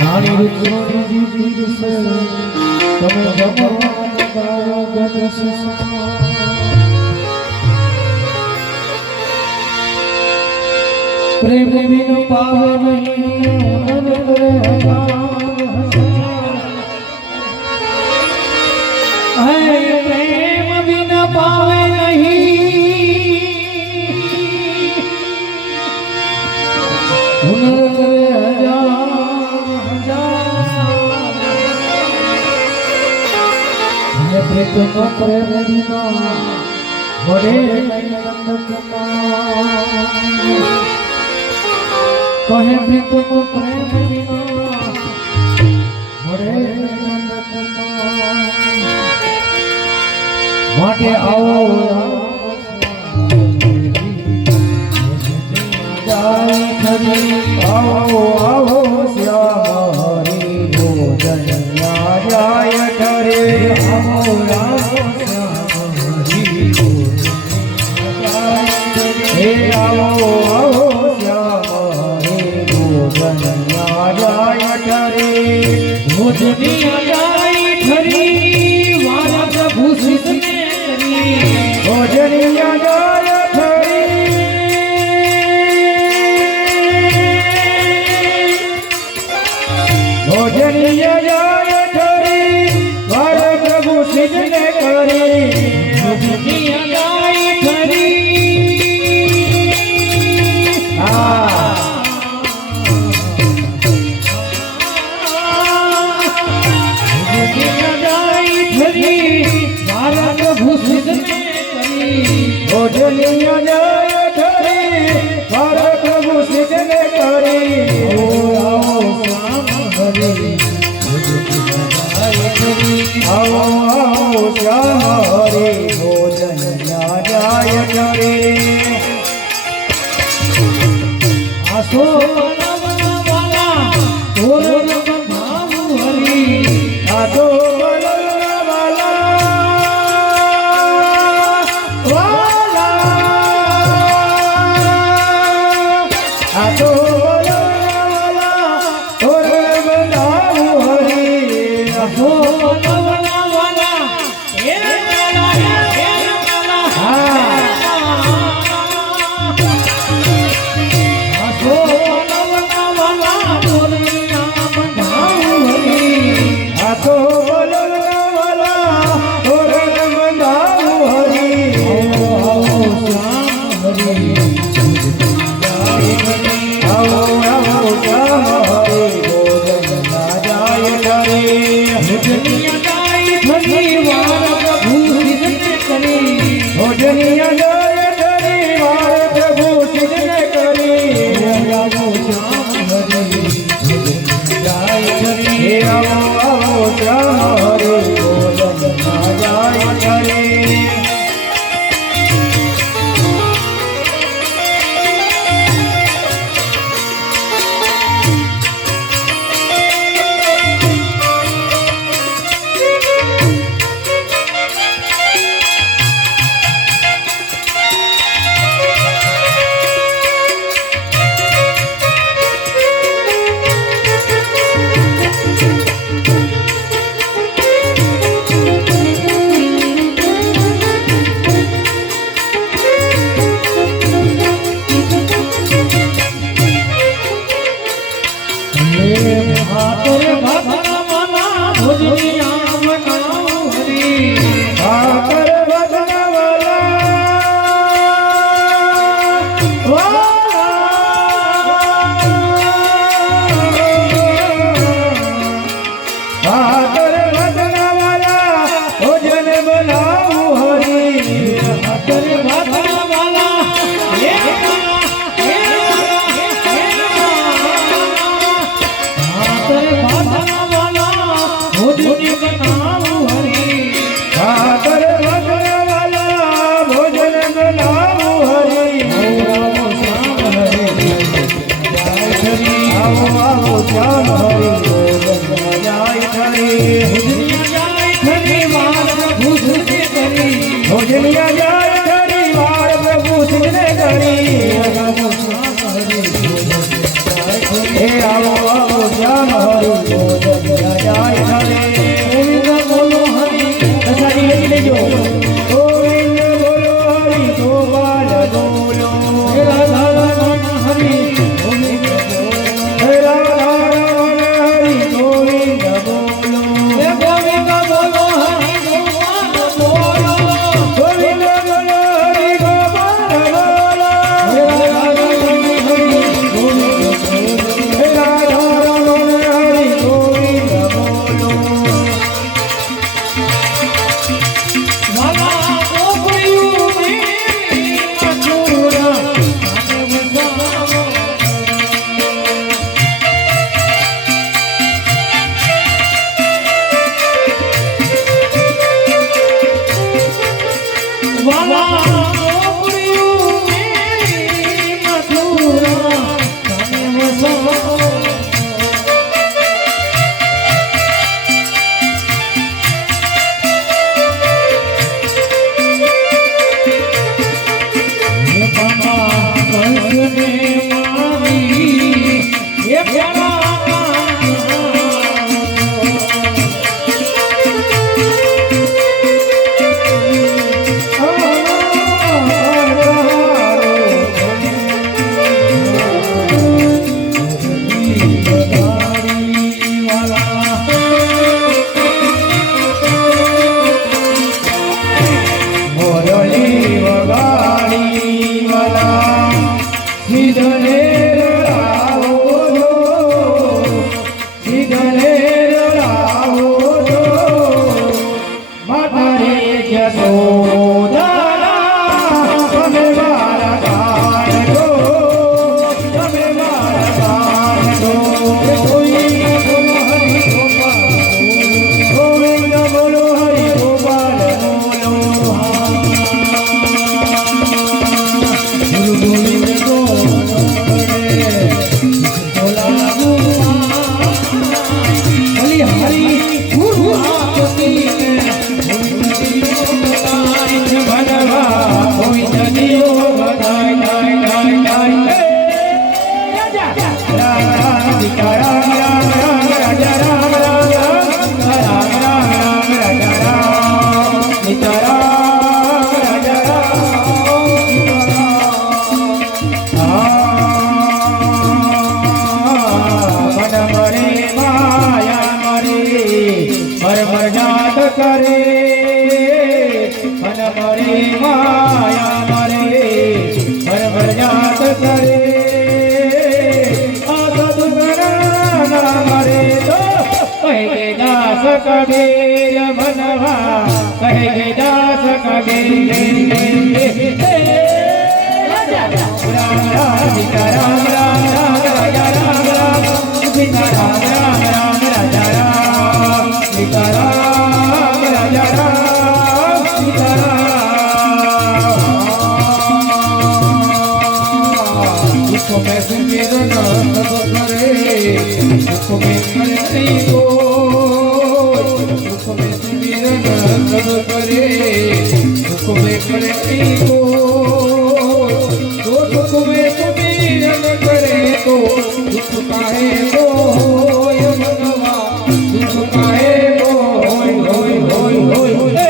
રાણી રૂપસોની દીદી છે તમે જમવાનું તારા ગત છે પ્રેમ વિનો પાવે નહીં મન કરે હે પ્રેમ વિના પાવે નહીં હુનર કરે प्रीत नो प्रेम बिना बड़े कहे प्रीत नो प्रेम बिना बड़े माटे आओ जाए खरी आओ आओ श्याम हरि भोजन जाय ठरे हे आओ आओ श्याम हे भोजन जाय ठरे भोजनी जाय ठरी वाला प्रभु सिद्धने करी भोजनी जाय ठरी भोजनी जाय ठरी वाला प्रभु सिद्धने करी भोजनी जाय ठरी भोजनिया जाय ठरी मारा प्रभु सिद्धने करी ओ आओ श्याम हरि भोजनिया जाय ठरी आओ आओ श्याम हरि भोजनिया जाय ठरी आसो वाला तोर भाव हरि आसो भोजनिया जाय ठरी वार प्रभु सिद्धने करी जाय ठरी हे आओ आओ श्याम हरि भोजनिया जाय ठरी श्याम हरि भोजन जाय ठरे જાત કરે મન મરે માયા મરે ભર જાત કરે આ સાધુ ના મરે તો કહે કે દાસ કબીર મનવા કહે કે દાસ કબીર રામ રામ સીતા રામ રામ રામ રાજા રામ રામ સીતા રામ રામ રામ રાજા રામ સીતા રામ રાજા રામ સીતા राम उसको मैं सुमिर न सब करे उसको मैं करे नहीं को उसको मैं सुमिर न सब करे उसको मैं करे नहीं को दुख में सुमिरन करे तो दुख काहे को होय भगवा दुख काहे को होय होय होय होय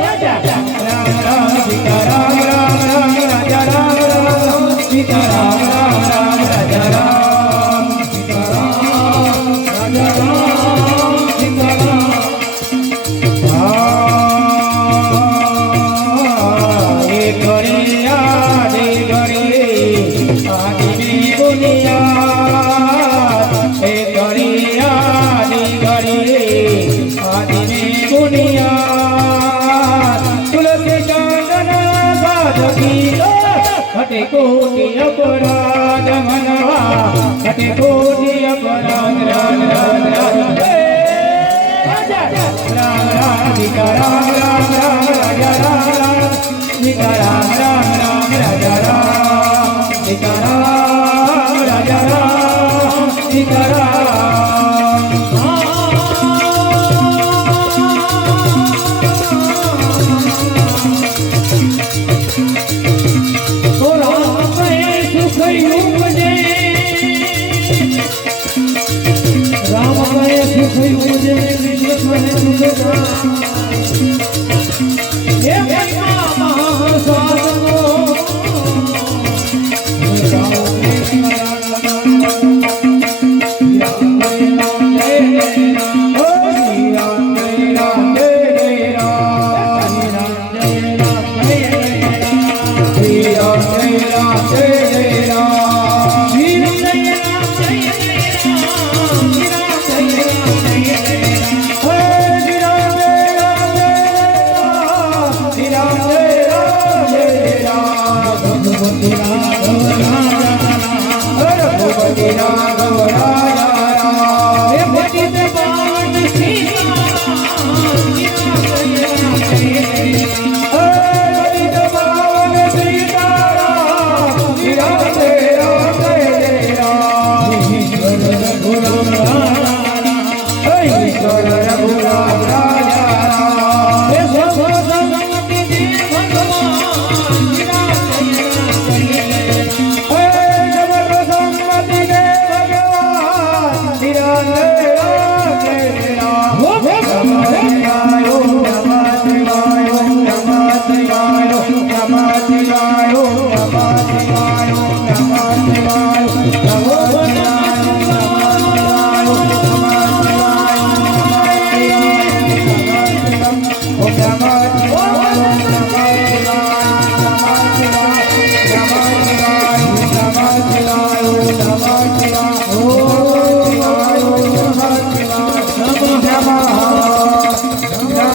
राजा राम राम सीता राम राम राम राजा राम राम सीता राम राम राम राजा राम सीता राम राजा राम सीता राम एक करिया हटे कोटि अपराध मनवा हटे कोटि अपराध राम राम राम राम राम सीता राम राम राम राजा राम राम सीता राम राम राम राजा राम सीता राम राजा Ram Sita Ram Raghu Ram Ram